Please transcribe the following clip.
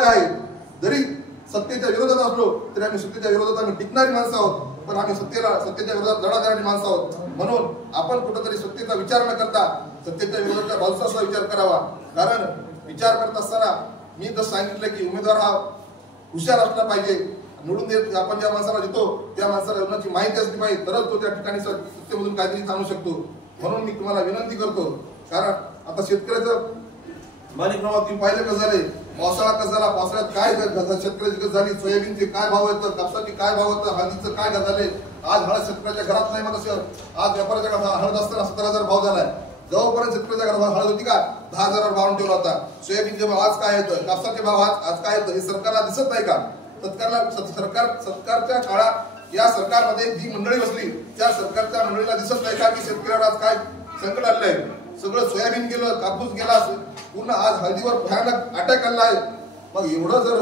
आहे. जरी सत्तेच्या विरोधात असलो तरी आम्ही सत्तेच्या विरोधात आम्ही टिकणारी माणसं आहोत, पण आम्ही सत्तेच्या विरोधात लढा देणारी माणसं आहोत. म्हणून आपण कुठेतरी सत्तेचा विचार न करता सत्तेच्या विरोधाच्या बाजूचा विचार करावा. कारण विचार करत असताना मी जर सांगितलं की उमेदवार हा हुशार असला पाहिजे, निवडून देत आपण ज्या माणसाला देतो त्या माणसाला योजनाची माहिती असली पाहिजे, तरच तो त्या ठिकाणी सत्तेमधून काहीतरी सांगू शकतो. म्हणून मी तुम्हाला विनंती करतो, कारण आता शेतकऱ्याचं माणिकराव तुम्ही पाहिलं कसं झाले, पावसाळा कसा झाला, पावसाळ्यात काय शेतकऱ्याची कसं झाली, सोयाबीनचे काय भाव येतं, कापसाचे काय भाव येतं, हळदीचं काय झाले. आज हळद शेतकऱ्याच्या घरात नाही, मग आज व्यापाऱ्याच्या घरात हळद असताना 17,000 भाव झालाय. जवळपर्यंत शेतकऱ्याच्या घरात हळद होती का 10,000 भाव ठेवला होता. सोयाबीनचे भाव आज काय येतं, कापसाचे भाव आज काय येतं, हे सरकारला दिसत नाही का? सरकारच्या काळात या सरकारमध्ये जी मंडळी बसली त्या सरकारच्या मंडळीला दिसत नाही का की शेतकऱ्याला आज काय संकट आलंय. सगळं सोयाबीन गेलं, कापूस गेला, पूर्ण आज हळदीवर भयानक अटॅक आला आहे. मग एवढं जर